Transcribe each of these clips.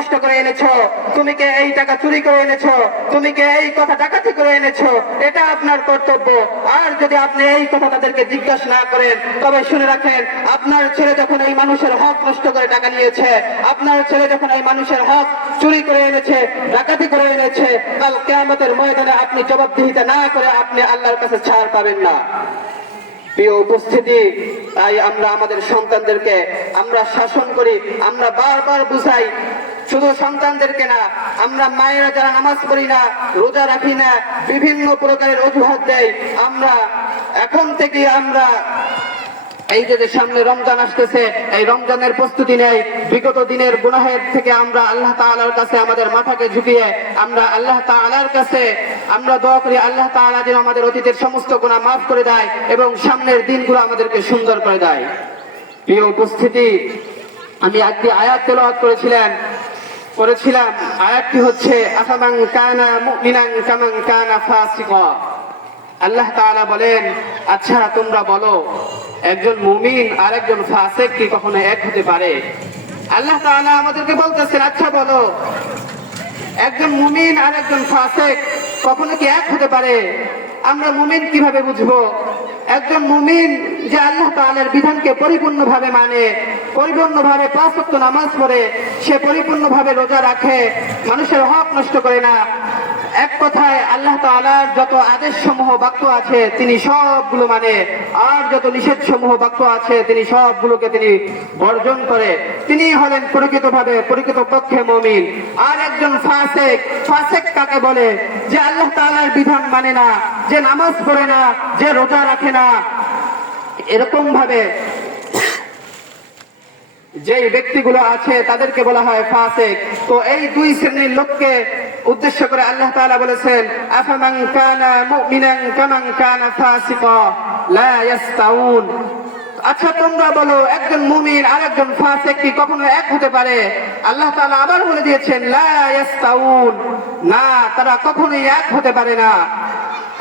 নষ্ট করে এনেছো, তুমি কে এই টাকা চুরি করে এনেছো, তুমি কে এই কথা ডাকাতি করে এনেছো, এটা আপনার কর্তব্য। আর যদি আপনি এই কথা তাদেরকে জিজ্ঞাসা না করেন, তবে শুনে রাখেন, আপনার ছেলে যখন এই মানুষের হক নষ্ট করে টাকা নিয়েছে, আপনার ছেলে যখন এই মানুষের হক চুরি করে এনেছে, ডাকাতি করে এনেছে, কাল কিয়ামতের ময়দানে আপনি জবাবদিহিতা না করে আপনি আল্লাহর কাছে ছাড় পাবেন না। প্রিয় উপস্থিতি, তাই আমরা আমাদের সন্তানদেরকে আমরা শাসন করি, আমরা বারবার বুঝাই, শুধু সন্তানদেরকে না, আমরা মায়েরা যারা নামাজ পড়ি না, রোজা রাখি না, বিভিন্ন প্রকারের অজুহাত দেয়, আমরা এখন থেকে আমরা এই যে সামনে রমজান আসতেছে, এই রমজানের প্রস্তুতি নেই, বিগত দিনের গুনাহের থেকে আমরা আল্লাহ তাআলার কাছে আমাদের মাথাকে ঝুঁকিয়ে আমরা আল্লাহ তাআলার কাছে আমরা দোয়া করি, আল্লাহ তাআলা যেন আমাদের অতীতের সমস্ত গুনাহ মাফ করে দেয় এবং সামনের দিনগুলো আমাদেরকে সুন্দর করে দেয়। প্রিয় উপস্থিতি, আমি একটি আয়াত তেলাওয়াত করেছিলাম। আয়াতটি হচ্ছে আফামান কানা মুমিনান কামান কানা ফাসিকা। আল্লাহ তাআলা বলেন, আচ্ছা তোমরা বলো, একজন মুমিন আর একজন ফাসিক কি কখনো এক হতে পারে? আল্লাহ তাআলা আমাদেরকে বলতেছেন, আচ্ছা বলো, একজন মুমিন আর একজন ফাসিক কখনো কি এক হতে পারে? আমরা মুমিন কিভাবে বুঝবো? একজন মুমিন যে আল্লাহ তাআলার বিধানকে পরিপূর্ণভাবে মানে, পরিপূর্ণভাবে 5 ওয়াক্ত নামাজ পড়ে, সে পরিপূর্ণভাবে রোজা রাখে, মানুষের হক নষ্ট করে না, এক কথায় আল্লাহ তাআলার যত আদেশ সমূহ বাক্য আছে তিনি সবগুলো মানে, আর যত নিষেধ সমূহ বাক্য আছে তিনি সবগুলোকে তিনি বর্জন করে, তিনি হলেন প্রকৃতপক্ষে মুমিন। আর একজন ফাসিক কাকে বলে? যে আল্লাহ তাআলার বিধান মানে না, যে নামাজ পড়ে না, যে রোজা রাখে না, এরকম ভাবে যে ব্যক্তিগুলো আছে তাদেরকে বলা হয় ফাসিক। তো এই দুই শ্রেণীর লোককে উদ্দেশ্য করে আল্লাহ তাআলা বলেছেন, আফামান কানা মুমিনান কামান কানা ফাসিকা লা ইয়াস্তাউন। আচ্ছা তোমরা বলো, একজন মুমিন আর একজন ফাসিক কি কখনো এক হতে পারে? আল্লাহ তাআলা আবার বলে দিয়েছেন, লা ইয়াস্তাউন, না, তারা কখনোই এক হতে পারে না।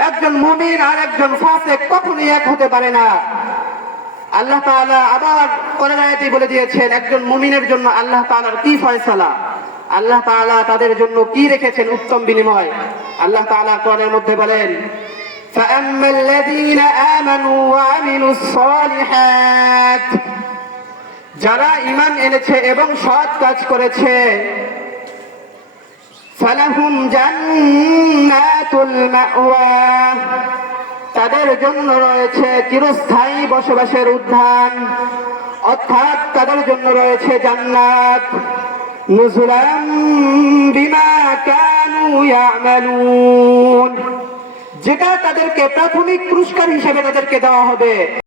একজন মুমিন আর একজন ফাসিক কখনোই এক হতে পারে না। আল্লাহ তাআলা আবার কোরআন আয়াতে বলে দিয়েছেন, একজন মুমিনের জন্য আল্লাহ তাআলার কি ফয়সালা, আল্লাহ তাআলা তাদের জন্য কি রেখেছেন উত্তম বিনিময়। আল্লাহ তাআলা কোরআনের মধ্যে বলেন, ফাআম্মাল্লাযীনা আমানু ওয়া আমিলুস সালিহাত, যারা ঈমান এনেছে এবং সৎ কাজ করেছে, ফালাহুম জান্নাতুল মাওয়া, তাদের জন্য রয়েছে চিরস্থায়ী বসবাসের উদ্যান, অর্থাৎ তাদের জন্য রয়েছে জান্নাত, নুজুলাম বিমা কানু ইয়ামালুন, যেটা তাদেরকে প্রাথমিক পুরস্কার হিসেবে তাদেরকে দেওয়া হবে।